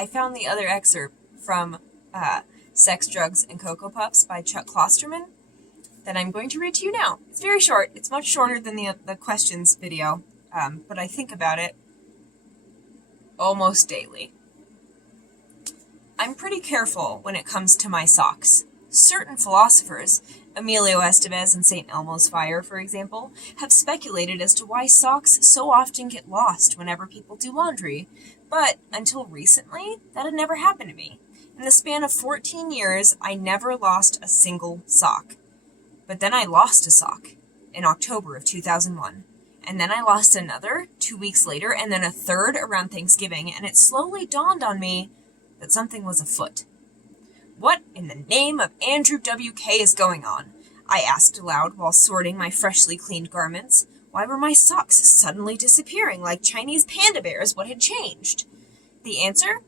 I found the other excerpt from Sex, Drugs, and Cocoa Puffs by Chuck Klosterman that I'm going to read to you now. It's very short. It's much shorter than the questions video, but I think about it almost daily. I'm pretty careful when it comes to my socks. Certain philosophers, Emilio Estevez and St. Elmo's Fire, for example, have speculated as to why socks so often get lost whenever people do laundry, but until recently, that had never happened to me. In the span of 14 years, I never lost a single sock. But then I lost a sock in October of 2001. And then I lost another 2 weeks later, and then a third around Thanksgiving, and it slowly dawned on me that something was afoot. What in the name of Andrew WK is going on? I asked aloud while sorting my freshly cleaned garments. Why were my socks suddenly disappearing like Chinese panda bears? What had changed? The answer?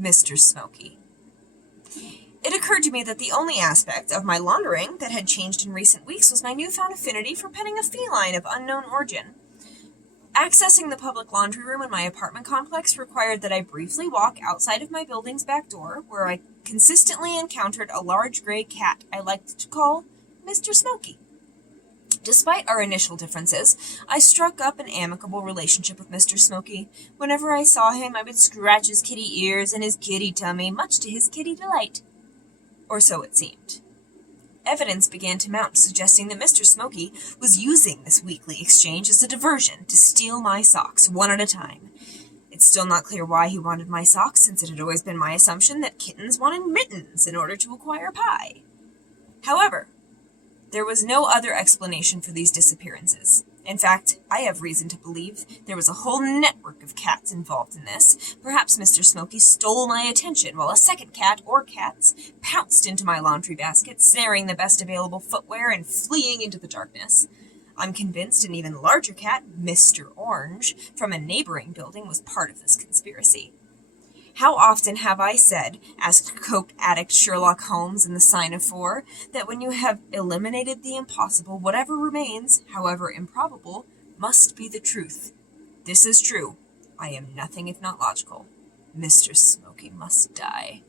Mr. Smokey. It occurred to me that the only aspect of my laundering that had changed in recent weeks was my newfound affinity for petting a feline of unknown origin. Accessing the public laundry room in my apartment complex required that I briefly walk outside of my building's back door, where I consistently encountered a large gray cat I liked to call Mr. Smokey. Despite our initial differences, I struck up an amicable relationship with Mr. Smokey. Whenever I saw him, I would scratch his kitty ears and his kitty tummy, much to his kitty delight. Or so it seemed. Evidence began to mount, suggesting that Mr. Smokey was using this weekly exchange as a diversion to steal my socks, one at a time. It's still not clear why he wanted my socks, since it had always been my assumption that kittens wanted mittens in order to acquire pie. However, there was no other explanation for these disappearances. In fact, I have reason to believe there was a whole network of cats involved in this. Perhaps Mr. Smokey stole my attention while a second cat, or cats, pounced into my laundry basket, snaring the best available footwear and fleeing into the darkness. I'm convinced an even larger cat, Mr. Orange, from a neighboring building was part of this conspiracy. How often have I said, asked coke addict Sherlock Holmes in The Sign of Four, that when you have eliminated the impossible, whatever remains, however improbable, must be the truth. This is true. I am nothing if not logical. Mr. Smokey must die.